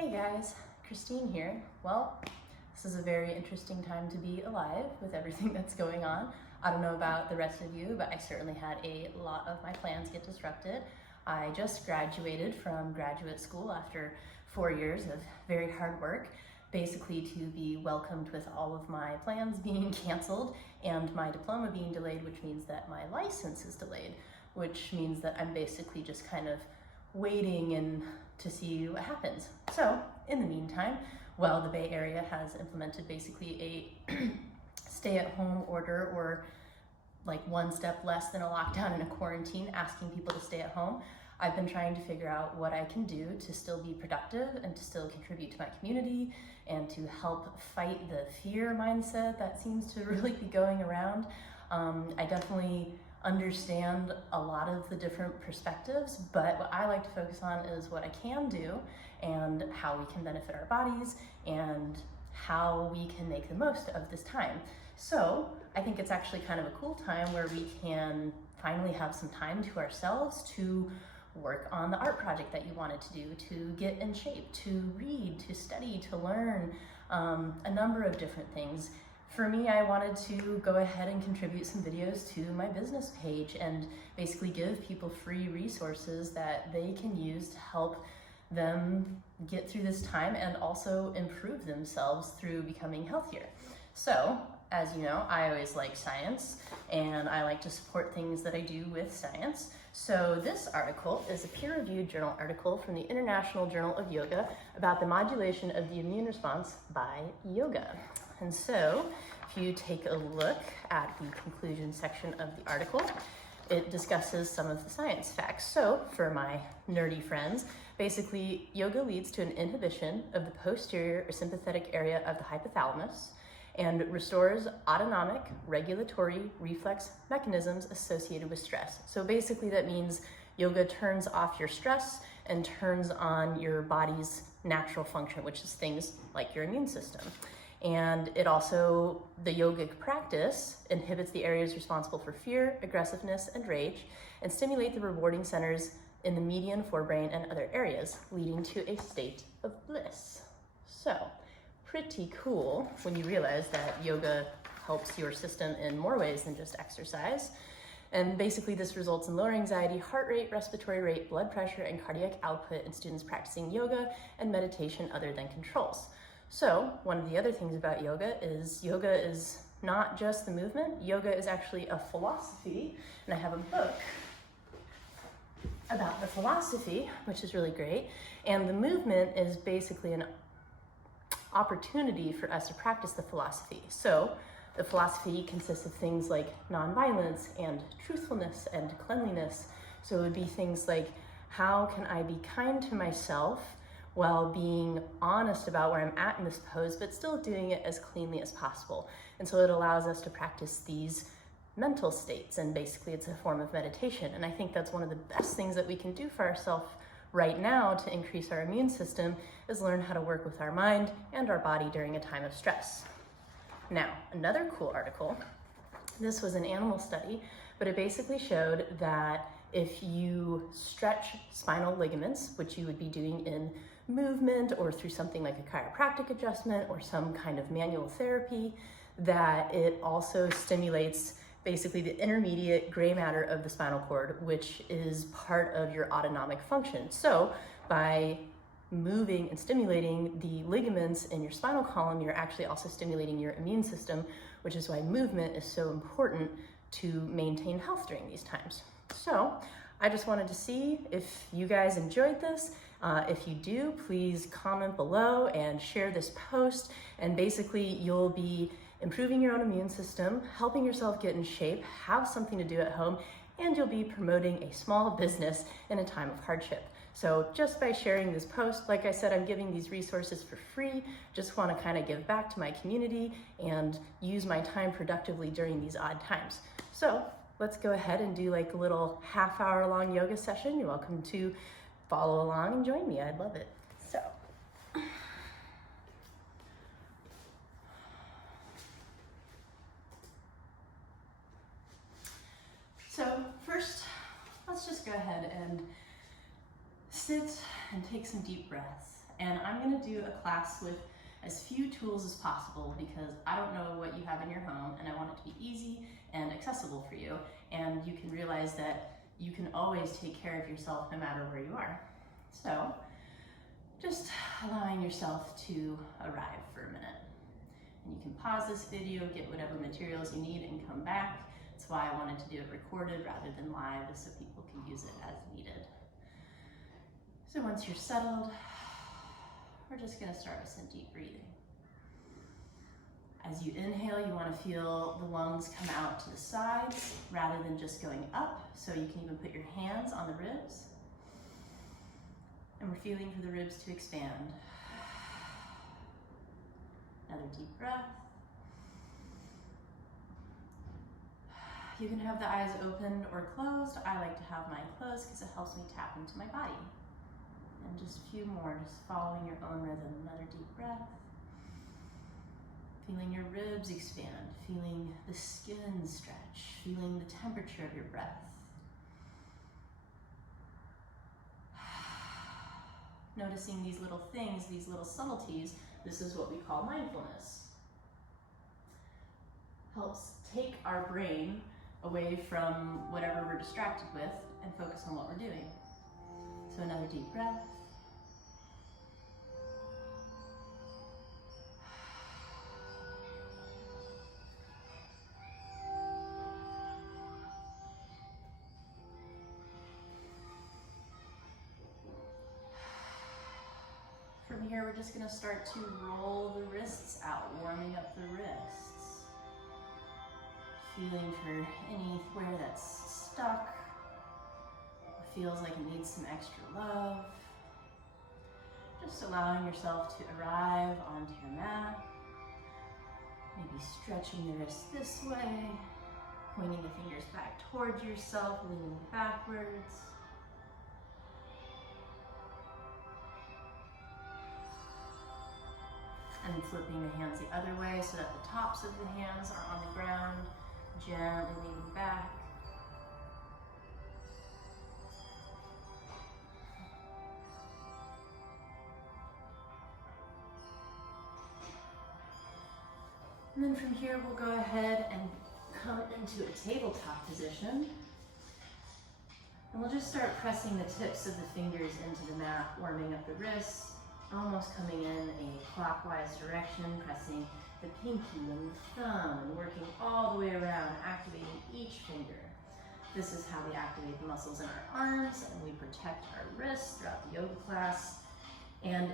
Hey guys, Christine here. Well, this is a very interesting time to be alive with everything that's going on. I don't know about the rest of you, but I certainly had a lot of my plans get disrupted. I just graduated from graduate school after 4 years of very hard work, basically to be welcomed with all of my plans being canceled and my diploma being delayed, which means that my license is delayed, which means that I'm basically just kind of waiting and to see what happens. So in the meantime, well, the Bay Area has implemented basically a stay-at-home order, or like one step less than a lockdown and a quarantine, asking people to stay at home. I've been trying to figure out what I can do to still be productive and to still contribute to my community and to help fight the fear mindset that seems to really be going around. I definitely understand a lot of the different perspectives, but what I like to focus on is what I can do and how we can benefit our bodies and how we can make the most of this time. So I think it's actually kind of a cool time where we can finally have some time to ourselves to work on the art project that you wanted to do, to get in shape, to read, to study, to learn a number of different things. For me, I wanted to go ahead and contribute some videos to my business page and basically give people free resources that they can use to help them get through this time and also improve themselves through becoming healthier. So, as you know, I always like science and I like to support things that I do with science. So this article is a peer-reviewed journal article from the International Journal of Yoga about the modulation of the immune response by yoga. And so, if you take a look at the conclusion section of the article, it discusses some of the science facts. So, for my nerdy friends, basically, yoga leads to an inhibition of the posterior or sympathetic area of the hypothalamus and restores autonomic regulatory reflex mechanisms associated with stress. So basically that means yoga turns off your stress and turns on your body's natural function, which is things like your immune system. And it also, the yogic practice inhibits the areas responsible for fear, aggressiveness, and rage, and stimulate the rewarding centers in the median forebrain and other areas, leading to a state of bliss. So, pretty cool when you realize that yoga helps your system in more ways than just exercise. And basically this results in lower anxiety, heart rate, respiratory rate, blood pressure, and cardiac output in students practicing yoga and meditation other than controls. So one of the other things about yoga is not just the movement. Yoga is actually a philosophy, and I have a book about the philosophy, which is really great. And the movement is basically an opportunity for us to practice the philosophy. So the philosophy consists of things like nonviolence and truthfulness and cleanliness. So it would be things like, how can I be kind to myself while being honest about where I'm at in this pose, but still doing it as cleanly as possible? And so it allows us to practice these mental states, and basically it's a form of meditation. And I think that's one of the best things that we can do for ourselves right now to increase our immune system, is learn how to work with our mind and our body during a time of stress. Now, another cool article, this was an animal study, but it basically showed that if you stretch spinal ligaments, which you would be doing in movement or through something like a chiropractic adjustment or some kind of manual therapy, that it also stimulates basically the intermediate gray matter of the spinal cord, which is part of your autonomic function. So by moving and stimulating the ligaments in your spinal column, you're actually also stimulating your immune system, which is why movement is so important to maintain health during these times. So I just wanted to see if you guys enjoyed this. If you do, please comment below and share this post, and basically you'll be improving your own immune system, helping yourself get in shape, have something to do at home, and you'll be promoting a small business in a time of hardship. So just by sharing this post, like I said, I'm giving these resources for free. Just want to kind of give back to my community and use my time productively during these odd times. So let's go ahead and do like a little half-hour long yoga session. You're welcome to follow along and join me. I'd love it. So first, let's just go ahead and sit and take some deep breaths And I'm gonna do a class with as few tools as possible because I don't know what you have in your home and I want it to be easy and accessible for you. And you can realize that you can always take care of yourself no matter where you are. So just allowing yourself to arrive for a minute. And you can pause this video, get whatever materials you need and come back. That's why I wanted to do it recorded rather than live so people can use it as needed. So once you're settled, we're just gonna start with some deep breathing. As you inhale, you wanna feel the lungs come out to the sides rather than just going up. So you can even put your hands on the ribs. And we're feeling for the ribs to expand. Another deep breath. You can have the eyes open or closed. I like to have mine closed because it helps me tap into my body. And just a few more, just following your own rhythm. Another deep breath. Feeling your ribs expand, feeling the skin stretch, feeling the temperature of your breath. Noticing these little things, these little subtleties. This is what we call mindfulness. Helps take our brain away from whatever we're distracted with and focus on what we're doing. So another deep breath. From here, we're just gonna start to roll the wrists out, warming up the wrists. Feeling for anywhere that's stuck, or feels like it needs some extra love. Just allowing yourself to arrive onto your mat. Maybe stretching the wrists this way, pointing the fingers back towards yourself, leaning backwards. And flipping the hands the other way so that the tops of the hands are on the ground, gently leaning back. And then from here, we'll go ahead and come into a tabletop position. And we'll just start pressing the tips of the fingers into the mat, warming up the wrists. Almost coming in a clockwise direction, pressing the pinky and the thumb and working all the way around, activating each finger. This is how we activate the muscles in our arms and we protect our wrists throughout the yoga class. And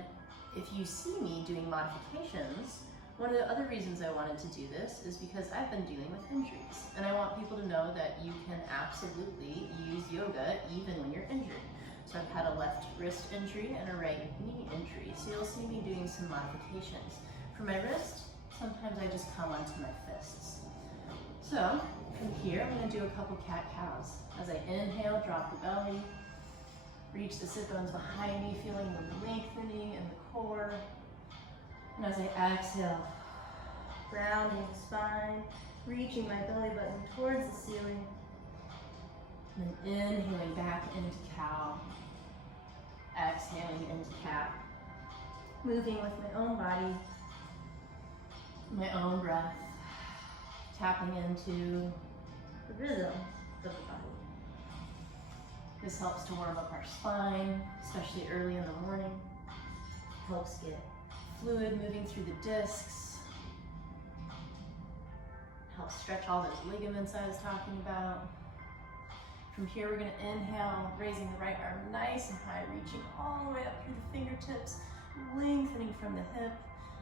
if you see me doing modifications, one of the other reasons I wanted to do this is because I've been dealing with injuries. And I want people to know that you can absolutely use yoga even when you're injured. So I've had a left wrist injury and a right knee injury. So you'll see me doing some modifications. For my wrist, sometimes I just come onto my fists. So from here, I'm gonna do a couple cat-cows. As I inhale, drop the belly, reach the sit bones behind me, feeling the lengthening in the core. And as I exhale, grounding the spine, reaching my belly button towards the ceiling, and then inhaling back into cow, exhaling into cat, moving with my own body, my own breath, tapping into the rhythm of the body. This helps to warm up our spine, especially early in the morning. Helps get fluid moving through the discs. Helps stretch all those ligaments I was talking about. From here, we're gonna inhale, raising the right arm nice and high, reaching all the way up through the fingertips, lengthening from the hip.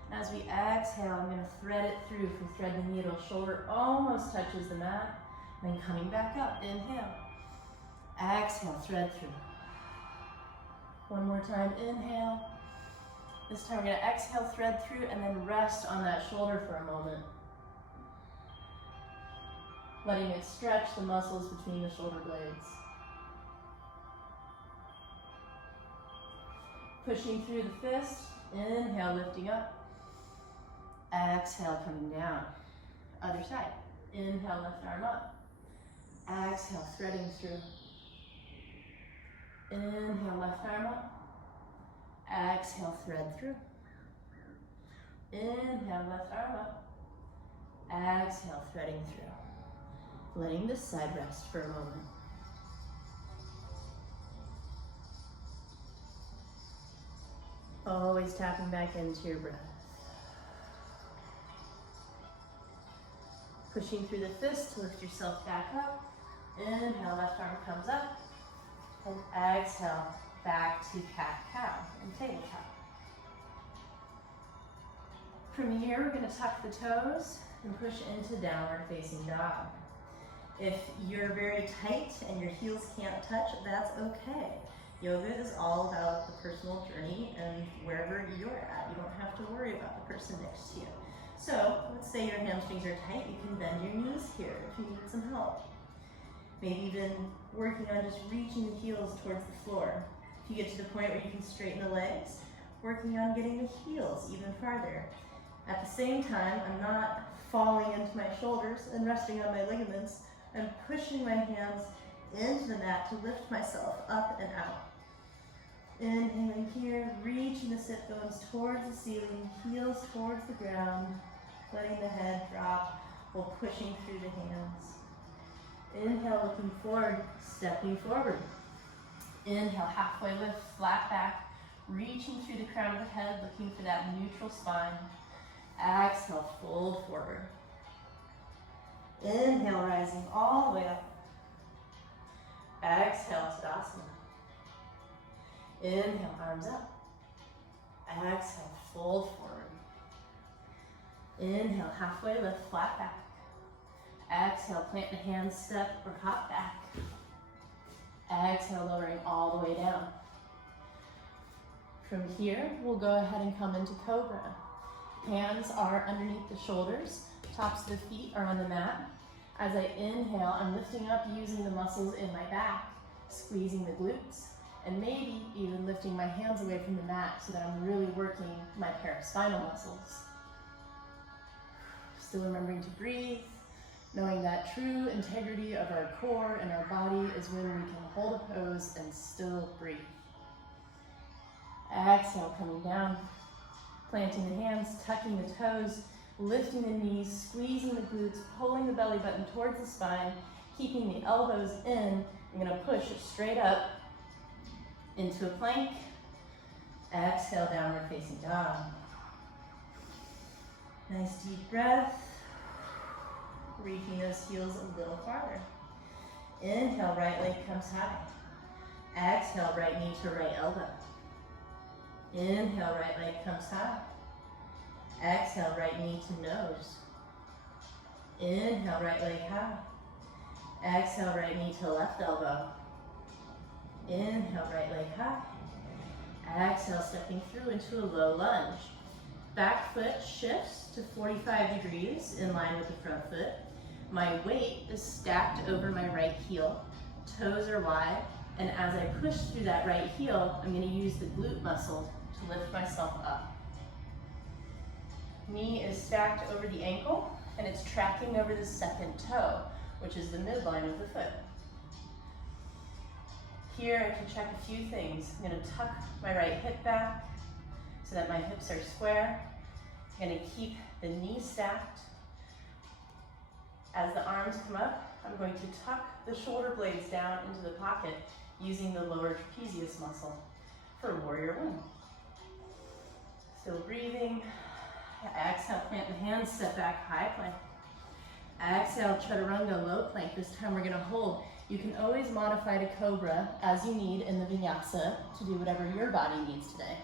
And as we exhale, I'm gonna thread it through from thread the needle. Shoulder almost touches the mat, and then coming back up, inhale. Exhale, thread through. One more time, inhale. This time we're gonna exhale, thread through, and then rest on that shoulder for a moment. Letting it stretch the muscles between the shoulder blades. Pushing through the fist, inhale, lifting up. Exhale, coming down. Other side, inhale, left arm up. Exhale, threading through. Inhale, left arm up. Exhale, thread through. Inhale, left arm up. Exhale, threading through. Letting this side rest for a moment. Always tapping back into your breath. Pushing through the fist to lift yourself back up. Inhale, left arm comes up. And exhale, back to cat-cow and tabletop. From here, we're going to tuck the toes and push into downward facing dog. If you're very tight and your heels can't touch, that's okay. Yoga is all about the personal journey and wherever you're at. You don't have to worry about the person next to you. So let's say your hamstrings are tight, you can bend your knees here if you need some help. Maybe even working on just reaching the heels towards the floor. If you get to the point where you can straighten the legs, working on getting the heels even farther. At the same time, I'm not falling into my shoulders and resting on my ligaments. I'm pushing my hands into the mat to lift myself up and out. Inhaling here, reaching the sit bones towards the ceiling, heels towards the ground, letting the head drop while pushing through the hands. Inhale, looking forward, stepping forward. Inhale, halfway lift, flat back, reaching through the crown of the head, looking for that neutral spine. Exhale, fold forward. Inhale, rising all the way up. Exhale, Tadasana. Inhale, arms up. Exhale, fold forward. Inhale, halfway lift, flat back. Exhale, plant the hands, step or hop back. Exhale, lowering all the way down. From here, we'll go ahead and come into Cobra. Hands are underneath the shoulders, tops of the feet are on the mat. As I inhale, I'm lifting up using the muscles in my back, squeezing the glutes, and maybe even lifting my hands away from the mat so that I'm really working my paraspinal muscles. Still remembering to breathe, knowing that true integrity of our core and our body is when we can hold a pose and still breathe. Exhale, coming down, planting the hands, tucking the toes, lifting the knees, squeezing the glutes, pulling the belly button towards the spine, keeping the elbows in. I'm going to push it straight up into a plank. Exhale, downward facing dog. Nice deep breath. Reaching those heels a little farther. Inhale, right leg comes high. Exhale, right knee to right elbow. Inhale, right leg comes high. Exhale, right knee to nose. Inhale, right leg high. Exhale, right knee to left elbow. Inhale, right leg high. Exhale, stepping through into a low lunge. Back foot shifts to 45 degrees in line with the front foot. My weight is stacked over my right heel. Toes are wide. And as I push through that right heel, I'm going to use the glute muscle to lift myself up. Knee is stacked over the ankle, and it's tracking over the second toe, which is the midline of the foot. Here I can check a few things. I'm going to tuck my right hip back so that my hips are square. I'm going to keep the knee stacked. As the arms come up, I'm going to tuck the shoulder blades down into the pocket using the lower trapezius muscle for warrior one. Still breathing. Exhale, plant the hands, step back, high plank. Exhale, chaturanga, low plank. This time we're going to hold. You can always modify to cobra as you need in the vinyasa to do whatever your body needs today.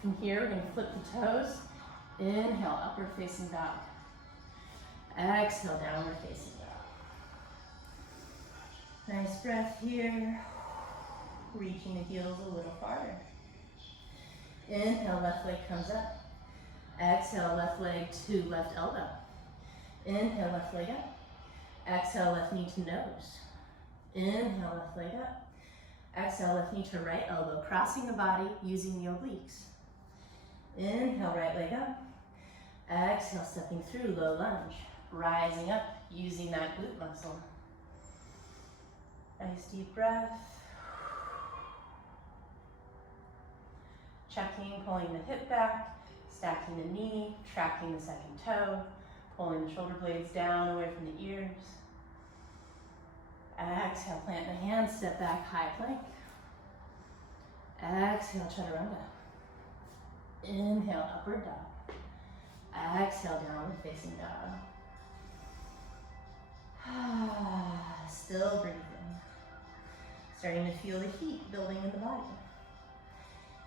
From here, we're going to flip the toes. Inhale, upward facing dog. Exhale, downward facing dog. Nice breath here. Reaching the heels a little farther. Inhale, left leg comes up. Exhale, left leg to left elbow. Inhale, left leg up. Exhale, left knee to nose. Inhale, left leg up. Exhale, left knee to right elbow, crossing the body using the obliques. Inhale, right leg up. Exhale, stepping through, low lunge. Rising up, using that glute muscle. Nice deep breath. Checking, pulling the hip back, stacking the knee, tracking the second toe, pulling the shoulder blades down away from the ears. Exhale, plant the hands, step back, high plank. Exhale, chaturanga. Inhale, upward dog. Exhale, downward facing dog. Still breathing. Starting to feel the heat building in the body.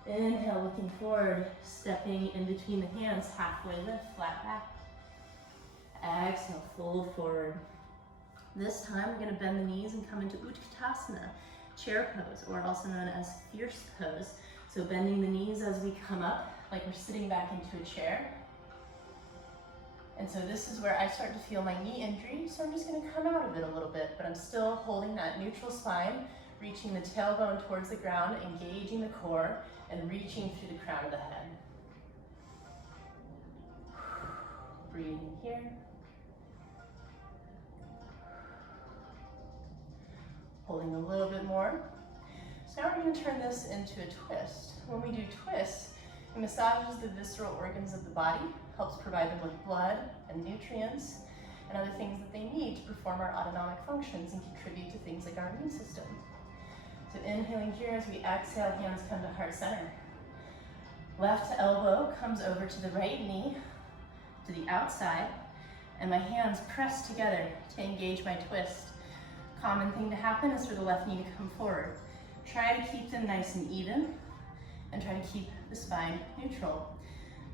Inhale, looking forward, stepping in between the hands, halfway lift, flat back. Exhale, fold forward. This time we're going to bend the knees and come into Utkatasana, chair pose, or also known as fierce pose. So bending the knees as we come up, like we're sitting back into a chair. And so this is where I start to feel my knee injury, so I'm just going to come out of it a little bit, but I'm still holding that neutral spine, reaching the tailbone towards the ground, engaging the core, and reaching through the crown of the head. Breathing here. Holding a little bit more. So now we're going to turn this into a twist. When we do twists, it massages the visceral organs of the body, helps provide them with blood and nutrients and other things that they need to perform our autonomic functions and contribute to things like our immune system. So inhaling here, as we exhale, hands come to heart center. Left elbow comes over to the right knee, to the outside, and my hands press together to engage my twist. Common thing to happen is for the left knee to come forward. Try to keep them nice and even, and try to keep the spine neutral.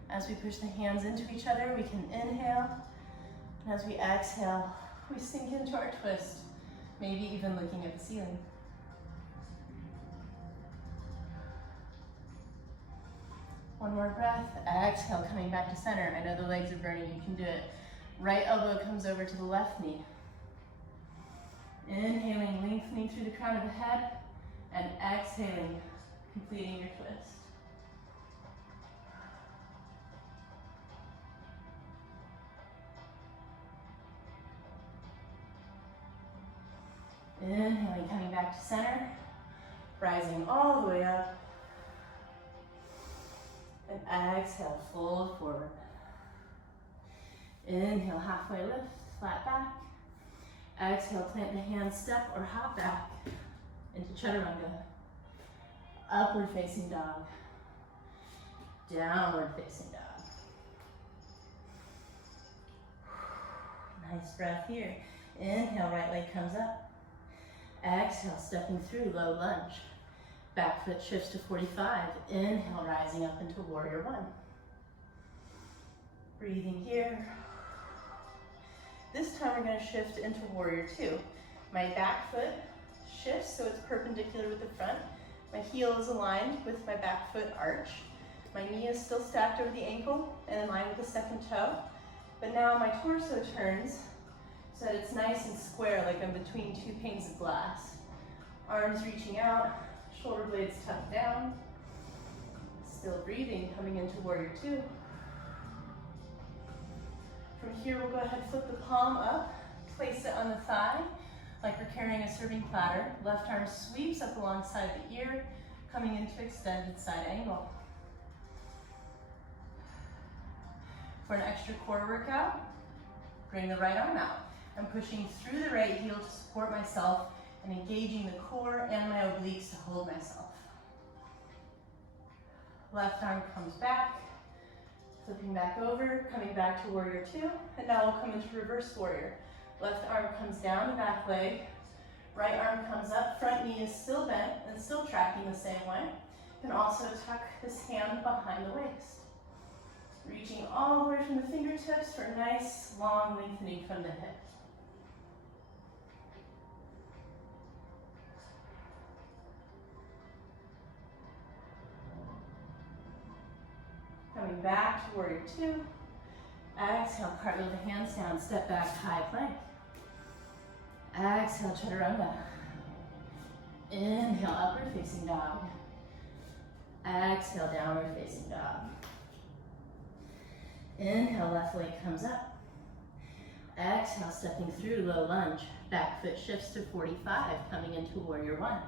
As we push the hands into each other, we can inhale, and as we exhale, we sink into our twist, maybe even looking at the ceiling. One more breath, exhale, coming back to center. I know the legs are burning, you can do it. Right elbow comes over to the left knee. Inhaling, lengthening through the crown of the head, and exhaling, completing your twist. Inhaling, coming back to center, rising all the way up, and exhale, fold forward. Inhale, halfway lift, flat back. Exhale, plant the hands, step or hop back into chaturanga. Upward facing dog. Downward facing dog. Nice breath here. Inhale, right leg comes up. Exhale, stepping through, low lunge. Back foot shifts to 45. Inhale, rising up into warrior one. Breathing here. This time we're going to shift into warrior two. My back foot shifts so it's perpendicular with the front. My heel is aligned with my back foot arch. My knee is still stacked over the ankle and in line with the second toe. But now my torso turns so that it's nice and square, like I'm between two panes of glass. Arms reaching out, shoulder blades tucked down. Still breathing, coming into warrior two. From here, we'll go ahead and flip the palm up, place it on the thigh, like we're carrying a serving platter. Left arm sweeps up alongside the ear, coming into extended side angle. For an extra core workout, bring the right arm out. I'm pushing through the right heel to support myself and engaging the core and my obliques to hold myself. Left arm comes back, flipping back over, coming back to warrior two, and now we'll come into reverse warrior. Left arm comes down the back leg, right arm comes up, front knee is still bent and still tracking the same way. You can also tuck this hand behind the waist. Reaching all the way from the fingertips for a nice long lengthening from the hip. Coming back to warrior two. Exhale, cartwheel the hands down, step back, high plank. Exhale, chaturanga. Inhale, upward facing dog. Exhale, downward facing dog. Inhale, left leg comes up. Exhale, stepping through, low lunge. Back foot shifts to 45, coming into warrior one.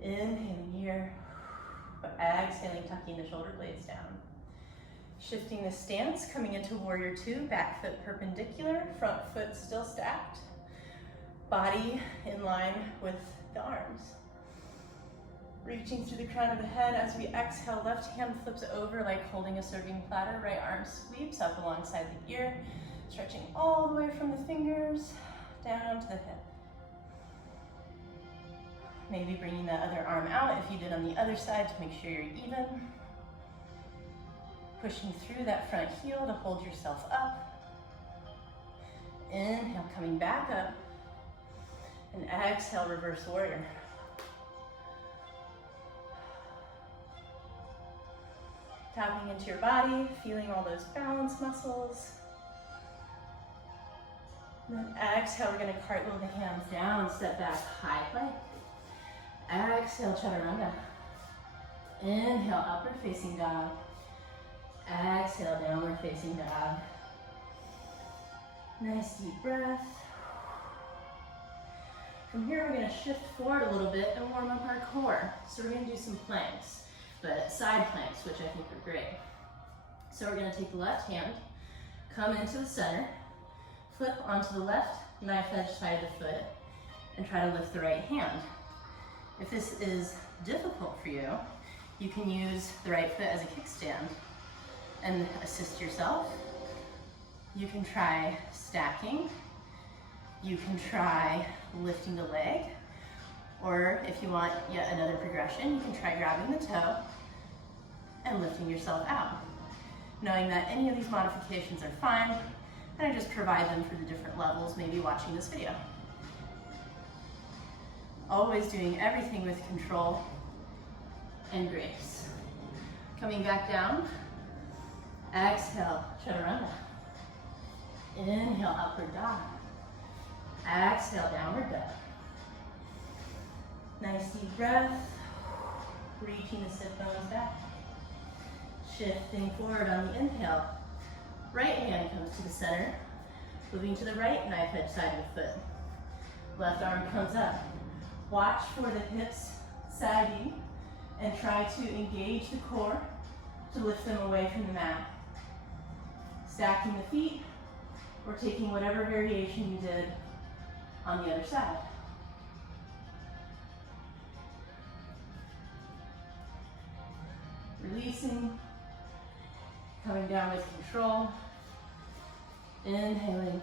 Inhaling here. Exhaling, tucking the shoulder blades down. Shifting the stance, coming into warrior two, back foot perpendicular, front foot still stacked. Body in line with the arms. Reaching through the crown of the head as we exhale, left hand flips over like holding a serving platter, right arm sweeps up alongside the ear, stretching all the way from the fingers down to the hip. Maybe bringing that other arm out if you did on the other side to make sure you're even. Pushing through that front heel to hold yourself up. Inhale, coming back up. And exhale, reverse warrior. Tapping into your body, feeling all those balance muscles. And then exhale, we're gonna cartwheel the hands down, step back, high plank. Exhale, chaturanga. Inhale, upward facing dog. Exhale, downward facing dog. Nice deep breath. From here, we're gonna shift forward a little bit and warm up our core. So we're gonna do some planks, but side planks, which I think are great. So we're gonna take the left hand, come into the center, flip onto the left knife edge side of the foot, and try to lift the right hand. If this is difficult for you, you can use the right foot as a kickstand and assist yourself. You can try stacking. You can try lifting the leg. Or if you want yet another progression, you can try grabbing the toe and lifting yourself out. Knowing that any of these modifications are fine, and I just provide them for the different levels, maybe watching this video. Always doing everything with control and grace. Coming back down, exhale, chaturanga. Inhale, upward dog. Exhale, downward dog. Nice deep breath. Reaching the sit bones back. Shifting forward on the inhale. Right hand comes to the center. Moving to the right knife edge side of the foot. Left arm comes up. Watch for the hips sagging and try to engage the core to lift them away from the mat. Stacking the feet or taking whatever variation you did on the other side. Releasing, coming down with control. Inhaling,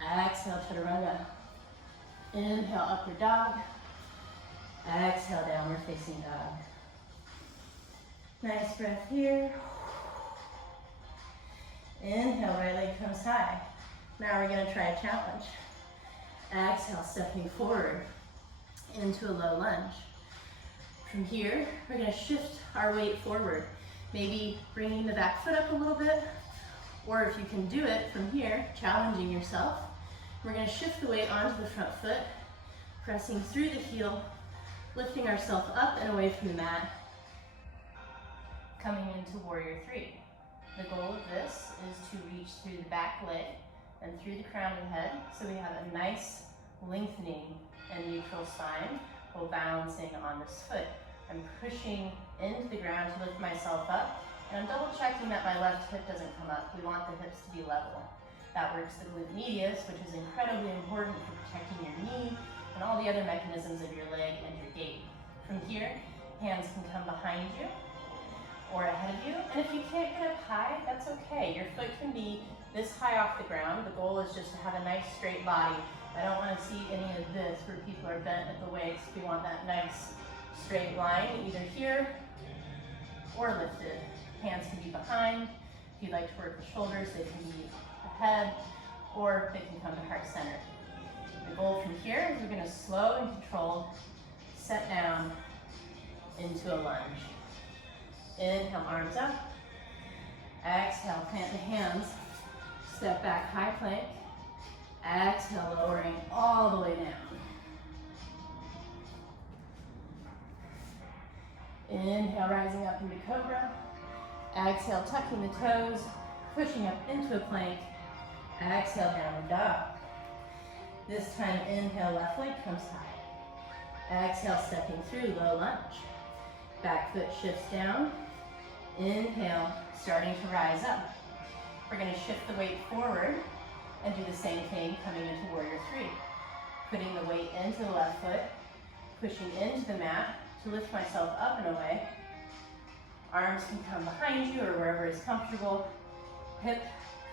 exhale, chaturanga. Inhale, upward dog. Exhale, downward facing dog. Nice breath here. Inhale, right leg comes high. Now we're gonna try a challenge. Exhale, stepping forward into a low lunge. From here, we're gonna shift our weight forward. Maybe bringing the back foot up a little bit, or if you can do it from here, challenging yourself. We're gonna shift the weight onto the front foot, pressing through the heel, lifting ourselves up and away from the mat. Coming into warrior three. The goal of this is to reach through the back leg and through the crown of the head, so we have a nice lengthening and neutral spine while balancing on this foot. I'm pushing into the ground to lift myself up, and I'm double checking that my left hip doesn't come up. We want the hips to be level. That works the glute medius, which is incredibly important for protecting your knee and all the other mechanisms of your leg and your gait. From here, hands can come behind you or ahead of you, and if you can't get up high, that's okay. Your foot can be this high off the ground. The goal is just to have a nice straight body. I don't want to see any of this where people are bent at the waist. We want that nice straight line, either here or lifted. Hands can be behind. If you'd like to work the shoulders, they can be ahead, or they can come to heart center. The goal from here is we're going to slow and controlled set down into a lunge. Inhale, arms up. Exhale, plant the hands. Step back, high plank. Exhale, lowering all the way down. Inhale, rising up into cobra. Exhale, tucking the toes, pushing up into a plank. Exhale, downward dog. This time, inhale, left leg comes high. Exhale, stepping through, low lunge. Back foot shifts down. Inhale, starting to rise up. We're gonna shift the weight forward and do the same thing coming into warrior three. Putting the weight into the left foot, pushing into the mat to lift myself up and away. Arms can come behind you or wherever is comfortable. Hip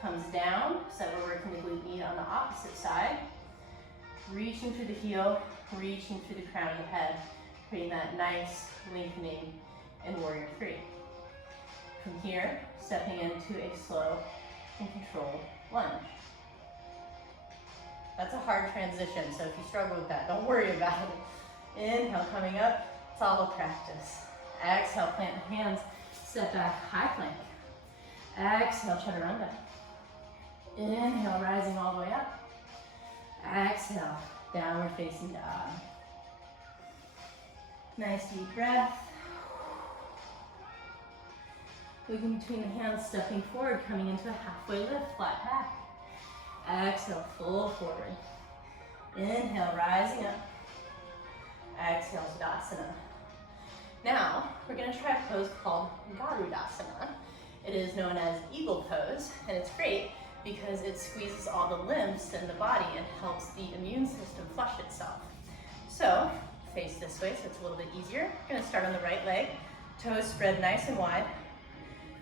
comes down so that we're working the glute med on the opposite side. Reaching through the heel, reaching through the crown of the head, creating that nice lengthening in warrior three. From here, stepping into a slow and controlled lunge. That's a hard transition, so if you struggle with that, don't worry about it. Inhale, coming up, it's all a practice. Exhale, plant the hands, step back, high plank. Exhale, chaturanga. Inhale, rising all the way up. Exhale, downward facing dog. Nice deep breath. Looking between the hands, stepping forward, coming into a halfway lift, flat back. Exhale, full forward. Inhale, rising up. Exhale, Tadasana. Now, we're gonna try a pose called Garudasana. It is known as eagle pose, and it's great because it squeezes all the lymphs in the body and helps the immune system flush itself. So, face this way so it's a little bit easier. We're gonna start on the right leg, toes spread nice and wide,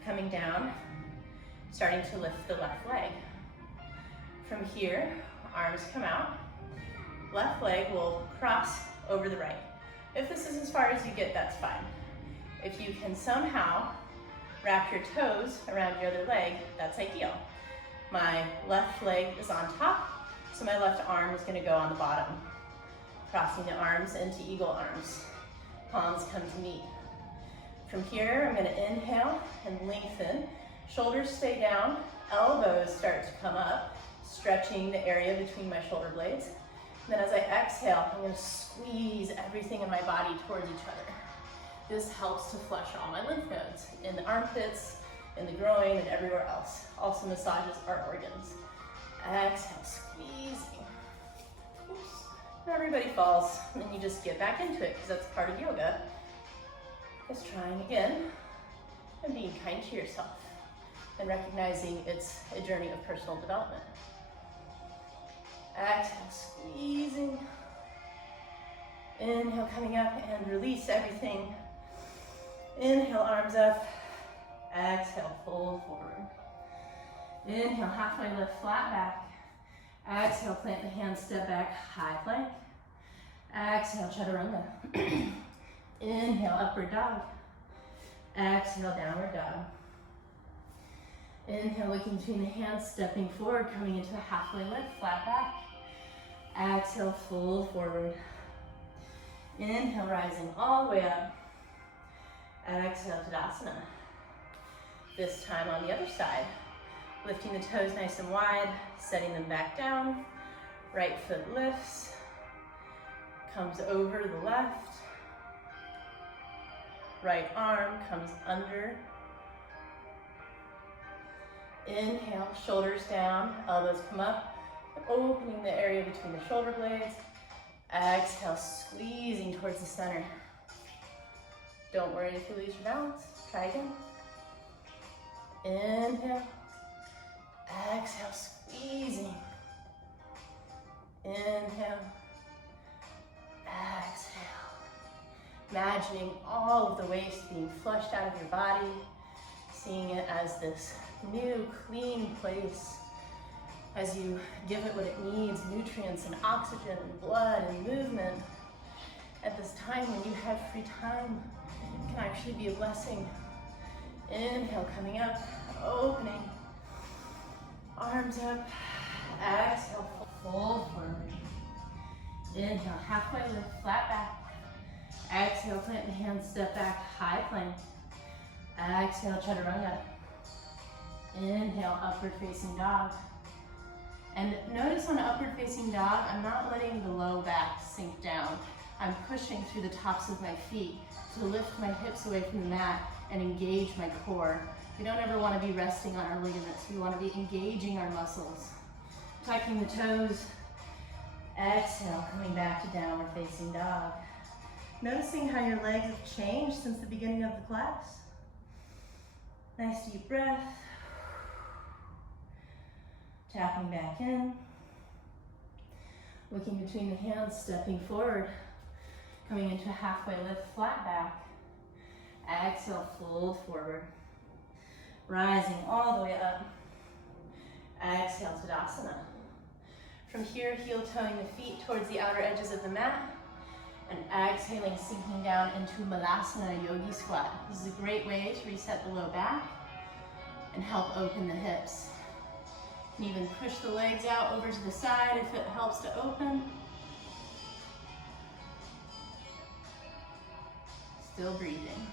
coming down, starting to lift the left leg. From here, arms come out, left leg will cross over the right. If this is as far as you get, that's fine. If you can somehow wrap your toes around your other leg, that's ideal. My left leg is on top, so my left arm is gonna go on the bottom. Crossing the arms into eagle arms. Palms come to meet. From here, I'm gonna inhale and lengthen. Shoulders stay down, elbows start to come up, stretching the area between my shoulder blades. And then as I exhale, I'm gonna squeeze everything in my body towards each other. This helps to flush all my lymph nodes in the armpits, in the groin, and everywhere else. Also massages our organs. Exhale, squeezing. Oops. And everybody falls, and then you just get back into it because that's part of yoga. Just trying again and being kind to yourself and recognizing it's a journey of personal development. Exhale, squeezing. Inhale, coming up and release everything. Inhale, arms up. Exhale, fold forward. Inhale, halfway lift, flat back. Exhale, plant the hands, step back, high plank. Exhale, chaturanga. Inhale, upward dog. Exhale, downward dog. Inhale, looking between the hands, stepping forward, coming into a halfway lift, flat back. Exhale, fold forward. Inhale, rising all the way up. Exhale, Tadasana. This time on the other side, lifting the toes nice and wide, setting them back down. Right foot lifts, comes over the left. Right arm comes under. Inhale, shoulders down, elbows come up, opening the area between the shoulder blades. Exhale, squeezing towards the center. Don't worry if you lose your balance. Try again. Inhale. Exhale, squeezing. Inhale. Exhale. Imagining all of the waste being flushed out of your body, seeing it as this new, clean place as you give it what it needs, nutrients and oxygen and blood and movement. At this time when you have free time, it can actually be a blessing. Inhale, coming up, opening, arms up, exhale, fold forward. Inhale, halfway lift, flat back. Exhale, plant the hands, step back, high plank. Exhale, chaturanga. Inhale, upward facing dog. And notice on upward facing dog, I'm not letting the low back sink down. I'm pushing through the tops of my feet to lift my hips away from the mat and engage my core. We don't ever want to be resting on our ligaments. We want to be engaging our muscles. Tucking the toes. Exhale, coming back to downward facing dog. Noticing how your legs have changed since the beginning of the class. Nice deep breath. Tapping back in. Looking between the hands, stepping forward. Coming into a halfway lift, flat back. Exhale, fold forward. Rising all the way up. Exhale, Tadasana. From here, heel toeing the feet towards the outer edges of the mat. And exhaling, sinking down into Malasana Yogi Squat. This is a great way to reset the low back and help open the hips. You can even push the legs out over to the side if it helps to open. Still breathing.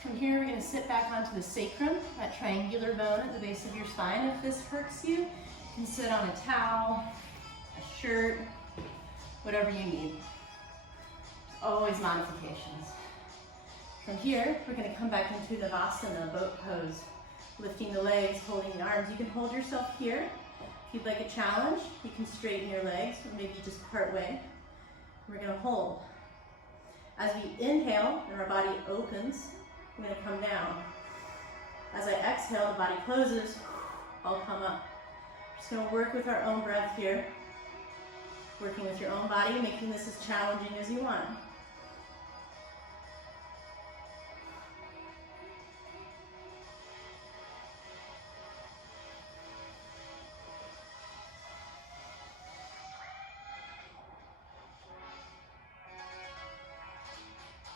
From here, we're going to sit back onto the sacrum, that triangular bone at the base of your spine. If this hurts you, you can sit on a towel, a shirt, whatever you need. Always modifications. From here, we're going to come back into Navasana, boat pose, lifting the legs, holding the arms. You can hold yourself here. If you'd like a challenge, you can straighten your legs, or maybe just part way. We're going to hold. As we inhale and our body opens, I'm going to come down. As I exhale, the body closes, I'll come up. Just going to work with our own breath here. Working with your own body, making this as challenging as you want.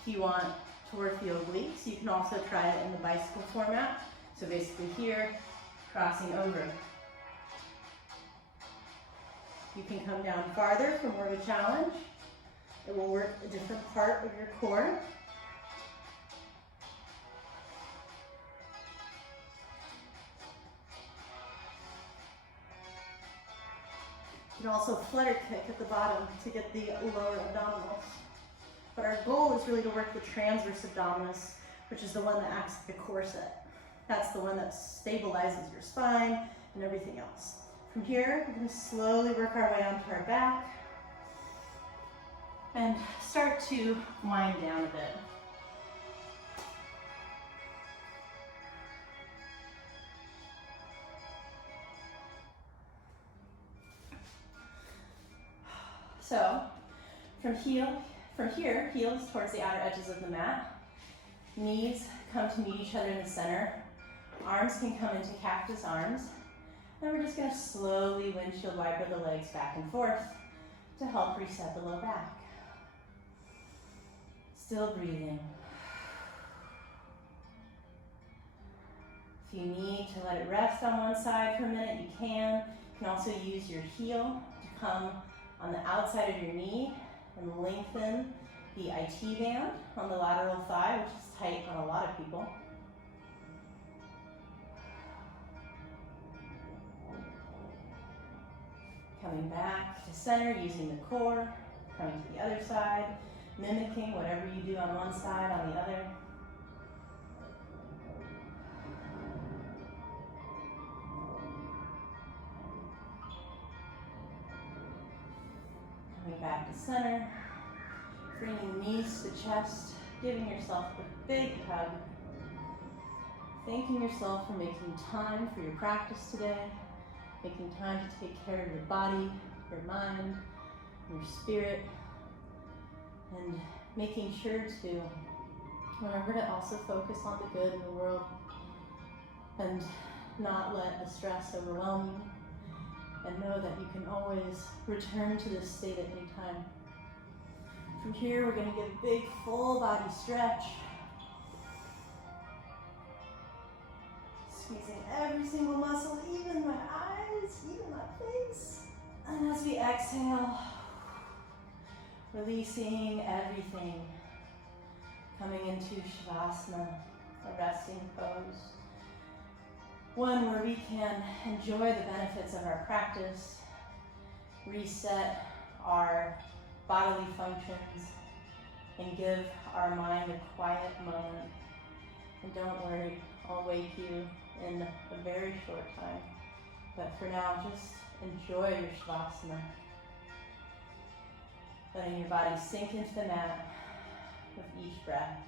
If you want to work the obliques, you can also try it in the bicycle format. So basically here, crossing over. You can come down farther for more of a challenge. It will work a different part of your core. You can also flutter kick at the bottom to get the lower abdominals. But our goal is really to work the transverse abdominis, which is the one that acts like a corset. That's the one that stabilizes your spine and everything else. From here, we're going to slowly work our way onto our back and start to wind down a bit. So, from here, heels towards the outer edges of the mat. Knees come to meet each other in the center. Arms can come into cactus arms. And we're just going to slowly windshield wiper the legs back and forth to help reset the low back. Still breathing. If you need to let it rest on one side for a minute, you can. You can also use your heel to come on the outside of your knee and lengthen the IT band on the lateral thigh, which is tight on a lot of people. Coming back to center, using the core, coming to the other side, mimicking whatever you do on one side, on the other. Coming back to center, bringing knees to the chest, giving yourself a big hug. Thanking yourself for making time for your practice today, making time to take care of your body, your mind, your spirit, and making sure to remember to also focus on the good in the world and not let the stress overwhelm you. And know that you can always return to this state at any time. From here, we're going to give a big full body stretch. Squeezing every single muscle, even my eyes, even my face. And as we exhale, releasing everything. Coming into Shavasana, a resting pose. One where we can enjoy the benefits of our practice, reset our bodily functions, and give our mind a quiet moment. And don't worry, I'll wake you in a very short time. But for now, just Enjoy your Shavasana. Letting your body sink into the mat with each breath.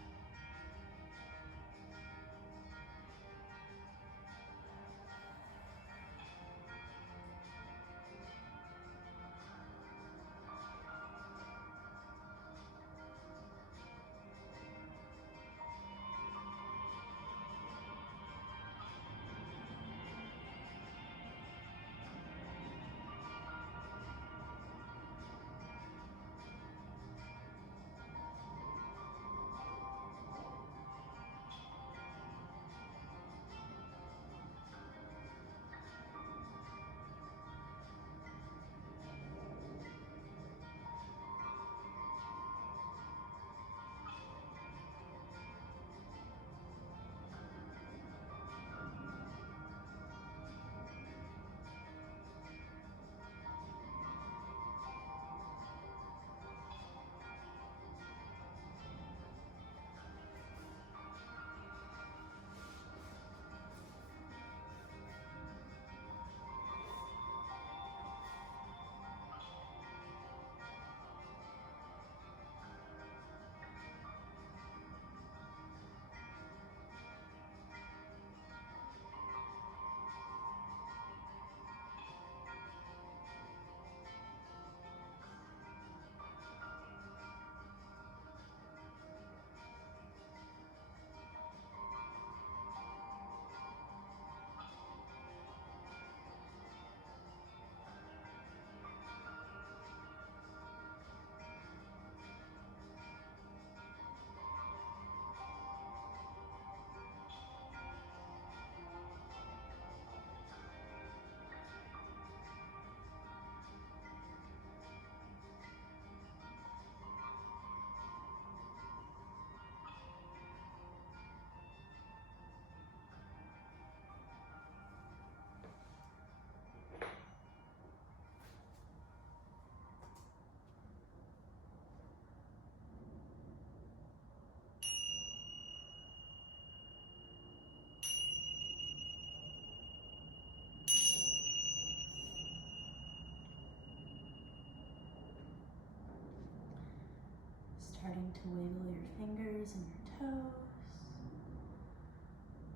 Starting to wiggle your fingers and your toes.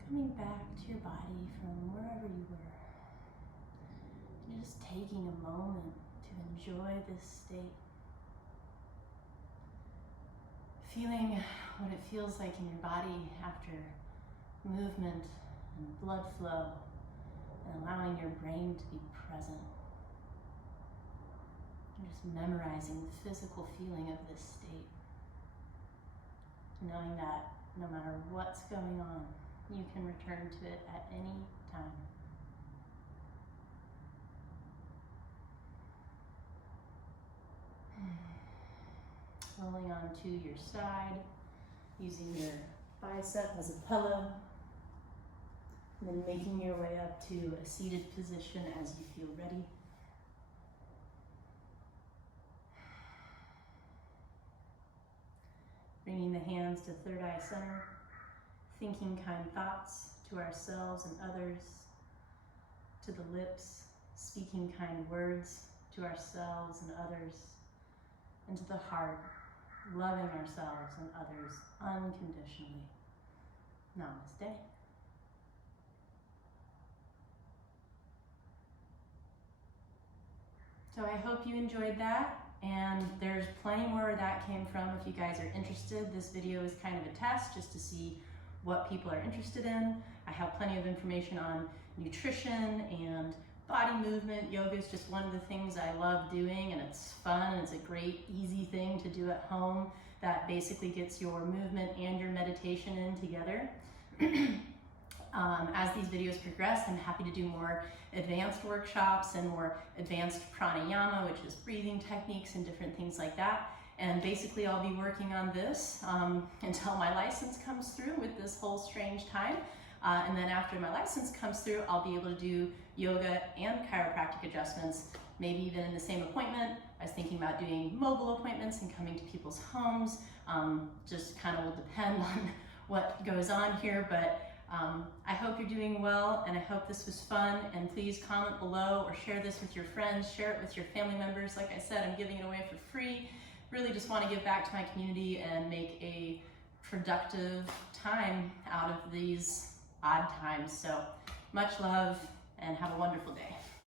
Coming back to your body from wherever you were. And just taking a moment to enjoy this state. Feeling what it feels like in your body after movement and blood flow, and allowing your brain to be present. And just memorizing the physical feeling of this state. Knowing that no matter what's going on, you can return to it at any time. Rolling onto your side, using your bicep as a pillow, and then making your way up to a seated position as you feel ready. Bringing the hands to third eye center, thinking kind thoughts to ourselves and others, to the lips, speaking kind words to ourselves and others, and to the heart, loving ourselves and others unconditionally. Namaste. So I hope you enjoyed that. And there's plenty more where that came from if you guys are interested. This video is kind of a test just to see what people are interested in. I have plenty of information on nutrition and body movement. Yoga is just one of the things I love doing, and it's fun, and it's a great, easy thing to do at home that basically gets your movement and your meditation in together. As these videos progress, I'm happy to do more advanced workshops and more advanced pranayama, which is breathing techniques and different things like that. And basically I'll be working on this until my license comes through with this whole strange time. And then after my license comes through, I'll be able to do yoga and chiropractic adjustments, maybe even in the same appointment. I was thinking about doing mobile appointments and coming to people's homes. Just kind of will depend on what goes on here, but I hope you're doing well, and I hope this was fun, and please comment below or share this with your friends, share it with your family members. Like I said, I'm giving it away for free. Really just want to give back to my community and make a productive time out of these odd times. So much love and have a wonderful day.